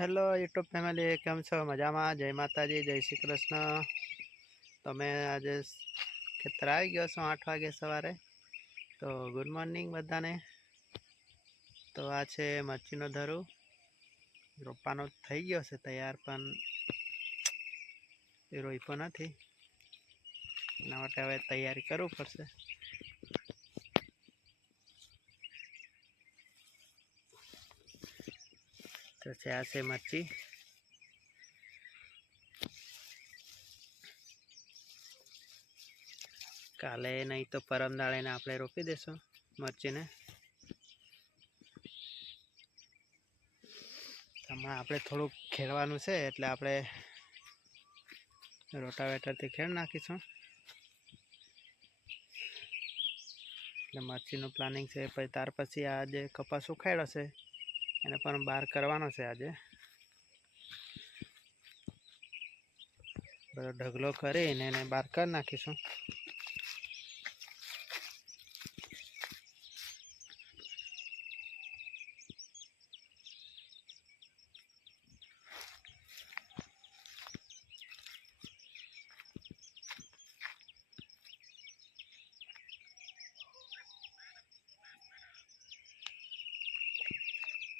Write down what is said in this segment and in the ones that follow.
Hello YouTube family, કેમ છો? મજામાં? જય માતાજી, જય શ્રી કૃષ્ણ. તમે આજે ખેતર આવી ગયો છો આઠ વાગે સવારે? તો ગુડ મોર્નિંગ બધાને. તો આ છે મચ્છીનો ધરું. રોપવાનો થઈ ગયો છે તૈયાર, પણ એ રોપ્યો નથી. એના માટે હવે તૈયારી કરવું પડશે. તો છે આ છે મરચી. કાલે નહીં તો પરમ દાળેને આપણે રોપી દેશું મરચીને. હમણાં આપણે થોડુંક ખેડવાનું છે એટલે આપણે રોટાવેટરથી ખેડ નાખીશું. એટલે મરચીનું પ્લાનિંગ છે, પછી ત્યાર પછી આ જે કપાસ ઉખાડ્યો છે એને પણ બહાર કરવાનો છે આજે. બધો ઢગલો કરીને એને બહાર કરી નાખીશું.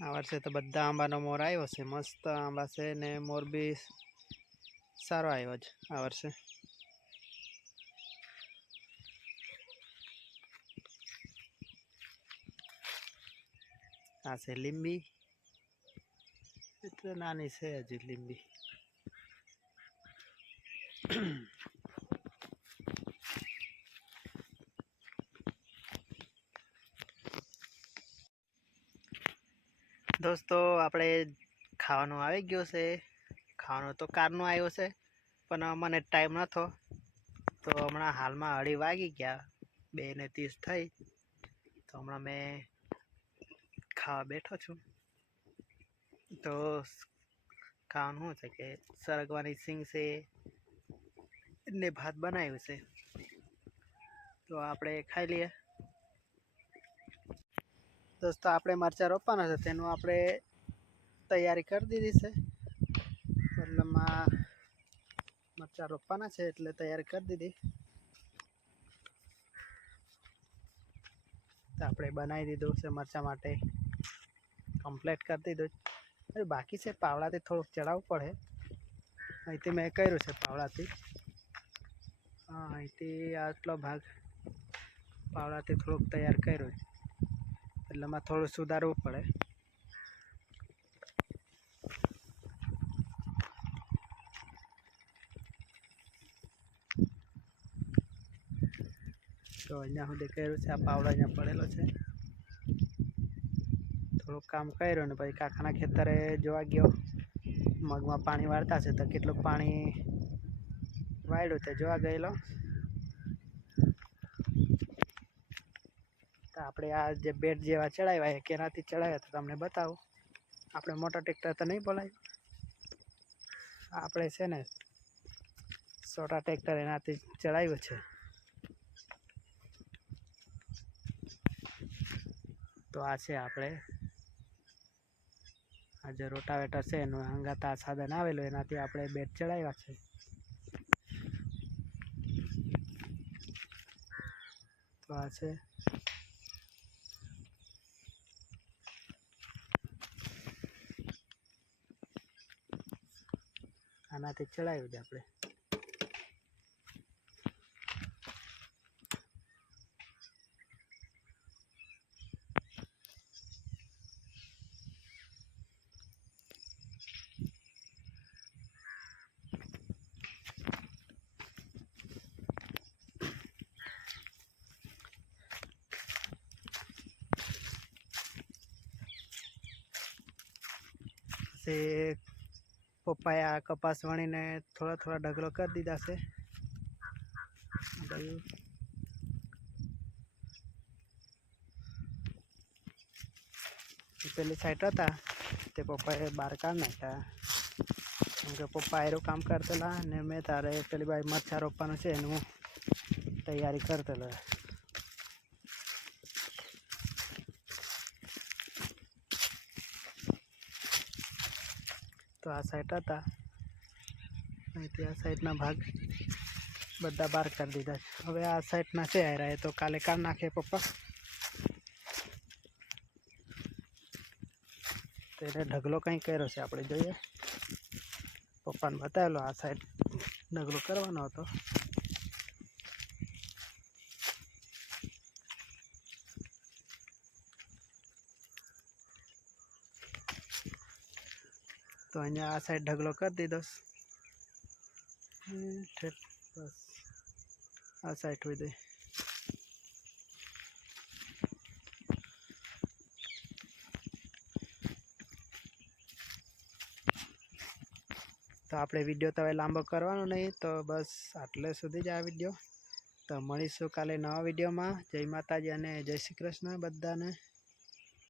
આ વર્ષે તો બધા આંબાનો મોર આવ્યો છે મસ્ત આંબા છે ને મોર બી સારો આવ્યો છે આ વર્ષે આ છે લીંબી એટલે નાની છે હજી લીંબી દોસ્તો, આપણે ખાવાનું આવી ગયું છે. ખાવાનું તો કારનું આવ્યો છે, પણ મને ટાઈમ નહોતો તો હમણાં હાલમાં અઢી વાગી ગયા, બે ને ત્રીસ થઈ. તો હમણાં મેં ખાવા બેઠો છું. તો ખાવાનું શું છે કે, સરગવાની સિંગ છે, ને ભાત બનાવ્યું છે. તો આપણે ખાઈ લઈએ. દોસ્તો, આપણે મરચાં રોપવાના છે, તેનું આપણે તૈયારી કરી દીધી છે. મતલબમાં મરચાં રોપવાના છે, એટલે તૈયારી કરી દીધી. તો આપણે બનાવી દીધું છે મરચાં માટે. કમ્પ્લીટ કરી દીધું. અરે, બાકી છે, પાવડાથી થોડુંક ચડાવવું પડે. અહીંથી મેં કર્યું છે પાવડાથી. હા, અહીંથી આટલો ભાગ પાવડાથી થોડુંક તૈયાર કર્યું છે. એટલે એમાં થોડું સુધારવું પડે. તો અહીંયા સુધી કર્યું છે, આ પાવડો અહીંયા પડેલો છે. થોડુંક કામ કર્યું ને પછી કાકાના ખેતરે જોવા ગયો. મગમાં પાણી વાળતા છે તો કેટલું પાણી વાળ્યું તે જોવા ગયેલો. તો આપણે આ જે બેડ જેવા ચડાવ્યા છે, કેનાથી ચડાવ્યા તો તમને બતાવું. આપણે મોટા ટ્રેક્ટર તો નહીં બોલાય. આપણે છે ને છોટા ટ્રેક્ટર એનાથી ચડાવ્યું છે. તો આ છે આપણે. આ જે રોટાવેટર છે, એનું હંગાત આ સાધન આવેલું, એનાથી આપણે બેડ ચડાવ્યા છે. તો આ છે આનાથી ચડાવી છે આપણે. પછી પપ્પાએ કપાસ વણીને થોડા થોડા ઢગલો કરી દીધા છે. પેલી સાઈડ હતા, તે પપ્પાએ બહાર કાઢ નાખ્યા. કેમ કે પપ્પા એરું કામ કરતેલા ને મેં તારે પેલી ભાઈ મરચાં રોપવાનું છે, એનું તૈયારી કરતેલો. તો આ સાઈડ હતા. અહીંથી આ સાઈડના ભાગ બધા બહાર કરી દીધા છે. હવે આ સાઈડના છે આયરા એ તો કાલે કામ નાખે પપ્પા. તેને ઢગલો કંઈ કર્યો છે? આપણે જોઈએ. પપ્પાને બતાવેલો આ સાઈડ ઢગલો કરવાનો હતો. તો અહીંયા આ સાઈડ ઢગલો કરી દીધો. બસ. આ સાઈડ હોય દે તો આપણે વીડિયો તો લાંબો કરવાનો નહીં, તો બસ આટલે સુધી જ આ વીડિયો તો મળીશું કાલે નવા વિડીયોમાં જય માતાજી અને જય શ્રી કૃષ્ણ બધાને.